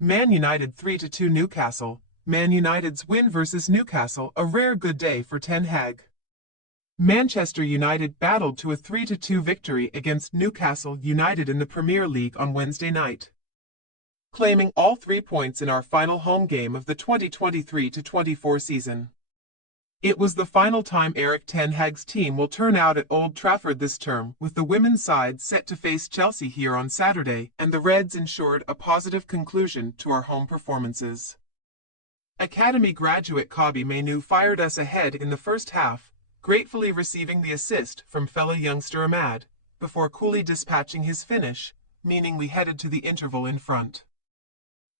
Man United 3-2 Newcastle. Man United's win versus Newcastle, a rare good day for Ten Hag. Manchester United battled to a 3-2 victory against Newcastle United in the Premier League on Wednesday night, claiming all 3 points in our final home game of the 2023-24 season. It was the final time Erik ten Hag's team will turn out at Old Trafford this term, with the women's side set to face Chelsea here on Saturday, and the Reds ensured a positive conclusion to our home performances. Academy graduate Kobbie Mainoo fired us ahead in the first half, gratefully receiving the assist from fellow youngster Ahmad, before coolly dispatching his finish, meaning we headed to the interval in front.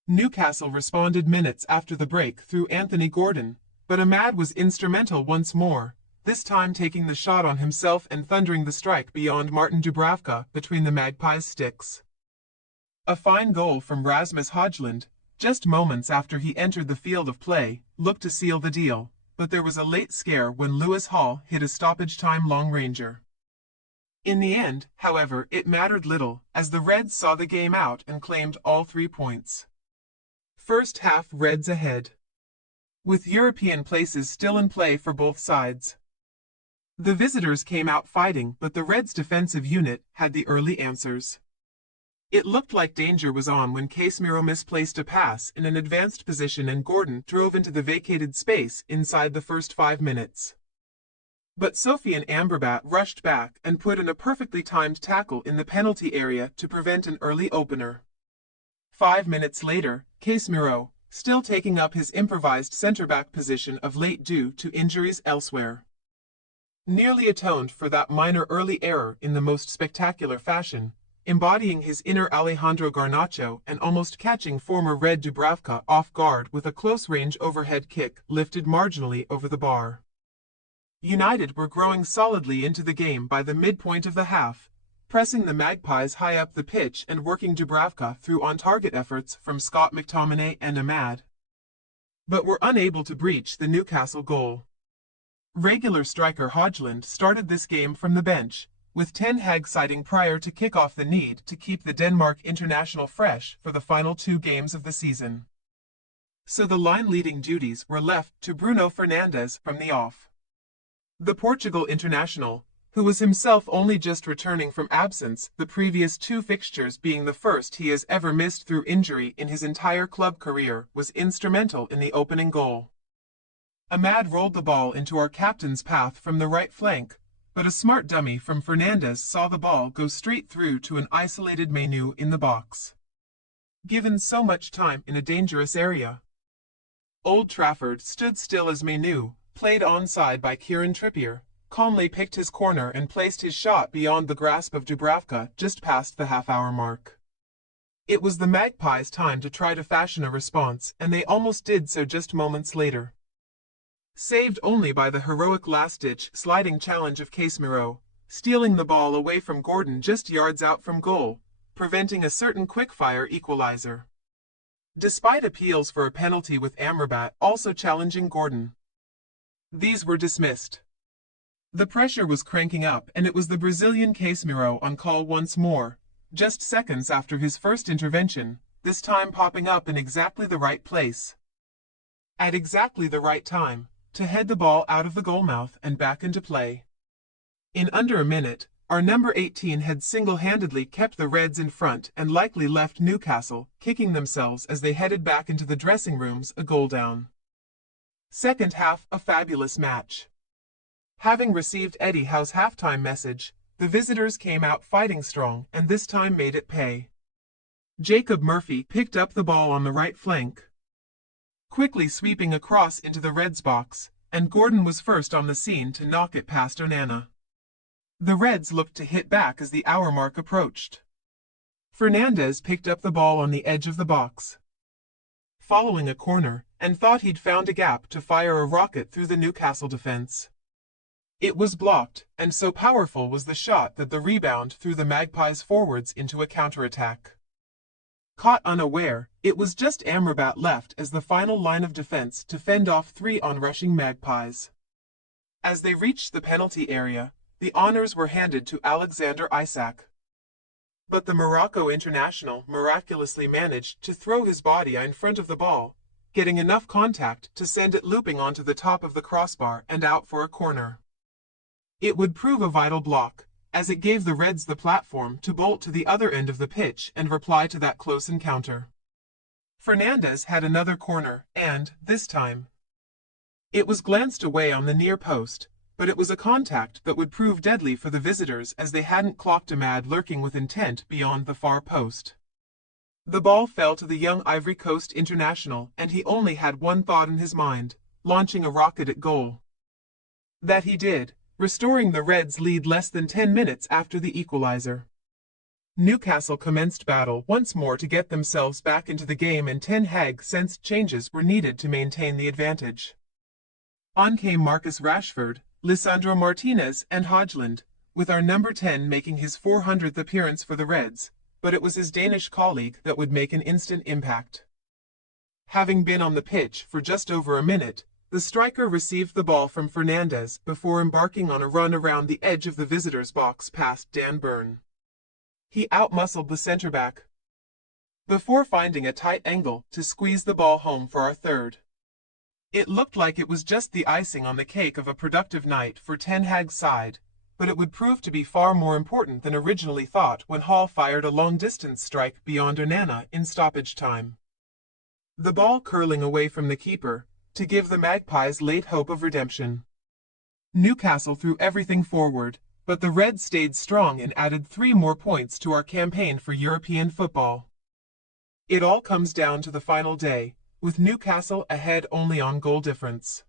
Newcastle responded minutes after the break through Anthony Gordon, but Ahmad was instrumental once more, this time taking the shot on himself and thundering the strike beyond Martin Dubravka between the Magpies' sticks. A fine goal from Rasmus Højlund, just moments after he entered the field of play, looked to seal the deal, but there was a late scare when Lewis Hall hit a stoppage-time long-ranger. In the end, however, it mattered little, as the Reds saw the game out and claimed all 3 points. First half Reds ahead, with European places still in play for both sides. The visitors came out fighting, but the Reds' defensive unit had the early answers. It looked like danger was on when Casemiro misplaced a pass in an advanced position and Gordon drove into the vacated space inside the first 5 minutes. But Sofiane Amrabat rushed back and put in a perfectly timed tackle in the penalty area to prevent an early opener. 5 minutes later, Casemiro, still taking up his improvised centre-back position of late due to injuries elsewhere, nearly atoned for that minor early error in the most spectacular fashion, embodying his inner Alejandro Garnacho and almost catching former Red Dubravka off guard with a close-range overhead kick lifted marginally over the bar. United were growing solidly into the game by the midpoint of the half, pressing the Magpies high up the pitch and working Dubravka through on-target efforts from Scott McTominay and Ahmad, but were unable to breach the Newcastle goal. Regular striker Højlund started this game from the bench, with Ten Hag citing prior to kick-off the need to keep the Denmark international fresh for the final 2 games of the season. So the line-leading duties were left to Bruno Fernandes from the off. The Portugal international, who was himself only just returning from absence, the previous 2 fixtures being the first he has ever missed through injury in his entire club career, was instrumental in the opening goal. Ahmad rolled the ball into our captain's path from the right flank, but a smart dummy from Fernandes saw the ball go straight through to an isolated Mainoo in the box. Given so much time in a dangerous area, Old Trafford stood still as Mainoo, played onside by Kieran Trippier, calmly picked his corner and placed his shot beyond the grasp of Dubravka just past the half-hour mark. It was the Magpies' time to try to fashion a response, and they almost did so just moments later. Saved only by the heroic last-ditch sliding challenge of Casemiro, stealing the ball away from Gordon just yards out from goal, preventing a certain quick-fire equalizer. Despite appeals for a penalty with Amrabat also challenging Gordon, these were dismissed. The pressure was cranking up and it was the Brazilian Casemiro on call once more, just seconds after his first intervention, this time popping up in exactly the right place, at exactly the right time, to head the ball out of the goalmouth and back into play. In under a minute, our number 18 had single-handedly kept the Reds in front and likely left Newcastle kicking themselves as they headed back into the dressing rooms a goal down. Second half, a fabulous match. Having received Eddie Howe's halftime message, the visitors came out fighting strong and this time made it pay. Jacob Murphy picked up the ball on the right flank, quickly sweeping across into the Reds' box, and Gordon was first on the scene to knock it past Onana. The Reds looked to hit back as the hour mark approached. Fernandes picked up the ball on the edge of the box, following a corner, and thought he'd found a gap to fire a rocket through the Newcastle defense. It was blocked, and so powerful was the shot that the rebound threw the Magpies forwards into a counterattack. Caught unaware, it was just Amrabat left as the final line of defense to fend off 3 onrushing Magpies. As they reached the penalty area, the honors were handed to Alexander Isak. But the Morocco international miraculously managed to throw his body in front of the ball, getting enough contact to send it looping onto the top of the crossbar and out for a corner. It would prove a vital block, as it gave the Reds the platform to bolt to the other end of the pitch and reply to that close encounter. Fernandez had another corner, and, this time, it was glanced away on the near post, but it was a contact that would prove deadly for the visitors as they hadn't clocked Ahmad lurking with intent beyond the far post. The ball fell to the young Ivory Coast international, and he only had one thought in his mind: launching a rocket at goal. That he did, restoring the Reds' lead less than 10 minutes after the equalizer. Newcastle commenced battle once more to get themselves back into the game, and Ten Hag sensed changes were needed to maintain the advantage. On came Marcus Rashford, Lisandro Martinez and Højlund, with our number 10 making his 400th appearance for the Reds, but it was his Danish colleague that would make an instant impact. Having been on the pitch for just over a minute, the striker received the ball from Fernandez before embarking on a run around the edge of the visitors' box past Dan Burn. He outmuscled the centre-back before finding a tight angle to squeeze the ball home for our third. It looked like it was just the icing on the cake of a productive night for Ten Hag's side, but it would prove to be far more important than originally thought when Hall fired a long-distance strike beyond Onana in stoppage time. The ball curling away from the keeper, to give the Magpies late hope of redemption. Newcastle threw everything forward, but the Reds stayed strong and added 3 more points to our campaign for European football. It all comes down to the final day, with Newcastle ahead only on goal difference.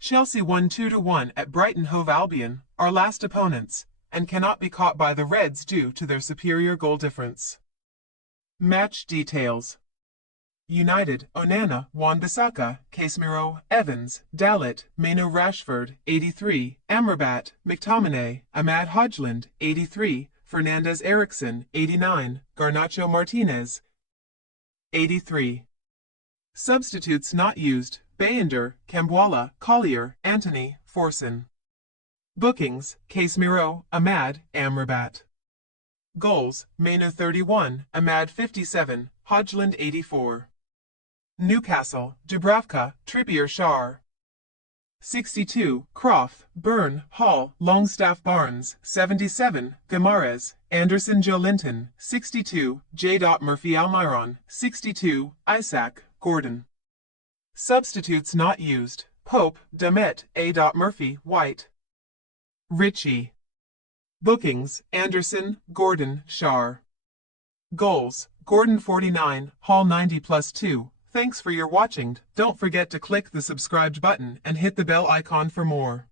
Chelsea won 2-1 at Brighton Hove Albion, our last opponents, and cannot be caught by the Reds due to their superior goal difference. Match details. United: Onana, Wan-Bissaka, Casemiro, Evans, Dalot, Maino, Rashford, 83, Amrabat, McTominay, Ahmad, Højlund, 83, Fernandez, Eriksen, 89, Garnacho, Martinez, 83. Substitutes not used: Bayender, Kambwala, Collier, Antony, Forson. Bookings: Casemiro, Ahmad, Amrabat. Goals: Maino 31, Ahmad 57, Højlund 84. Newcastle: Dubravka, Trippier, Schär. 62, Croft, Burn, Hall, Longstaff, Barnes. 77, Guimaraes, Anderson, Joelinton. 62, J. Murphy, Almiron. 62, Isaac, Gordon. Substitutes not used: Pope, Damet, A. Murphy, White. Ritchie. Bookings: Anderson, Gordon, Schär. Goals: Gordon 49, Hall 90+2. Thanks for your watching. Don't forget to click the subscribe button and hit the bell icon for more.